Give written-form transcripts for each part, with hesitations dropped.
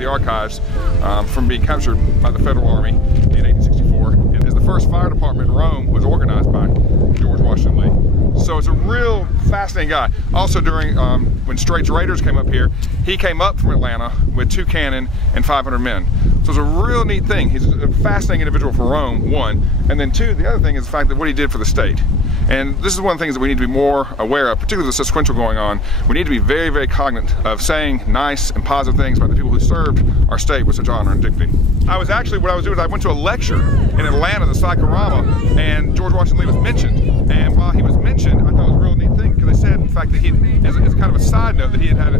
the archives from being captured by the Federal Army in 1864. And is the first fire department in Rome was organized by George Washington Lee. So it's a real fascinating guy. Also during, when Strait's Raiders came up here, he came up from Atlanta with 2 cannon and 500 men. So it's a real neat thing. He's a fascinating individual for Rome, one. And then two, the other thing is the fact that what he did for the state. And this is one of the things that we need to be more aware of, particularly with the sequential going on. We need to be very, very cognizant of saying nice and positive things about the people who served our state with such honor and dignity. I was actually, what I was doing is I went to a lecture in Atlanta, the Psychorama, and George Washington Lee was mentioned. And while he was mentioned, I thought it was a real neat thing, because they said, in fact, that he, as kind of a side note, that he had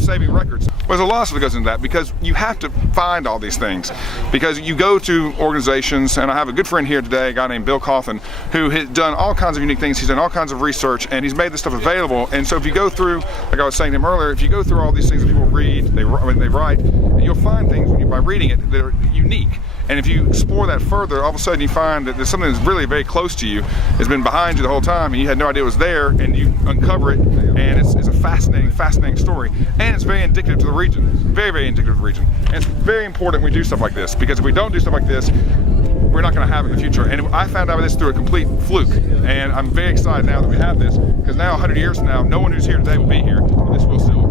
saving records. Well, there's a lot that goes into that, because you have to find all these things. Because you go to organizations, and I have a good friend here today, a guy named Bill Coffin, who has done all kinds of unique things. He's done all kinds of research, and he's made this stuff available. And so if you go through, like I was saying to him earlier, if you go through all these things that people read, they write, and you'll find things by reading it that are unique. And if you explore that further, all of a sudden you find that there's something that's really very close to you, has been behind you the whole time, and you had no idea it was there, and you uncover it, and it's a fascinating story. And it's very indicative to the region. Very, very indicative of the region. And it's very important we do stuff like this, because if we don't do stuff like this, we're not going to have it in the future. And I found out this through a complete fluke. And I'm very excited now that we have this, because now 100 years from now, no one who's here today will be here. This will still.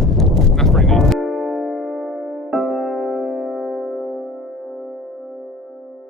That's pretty neat.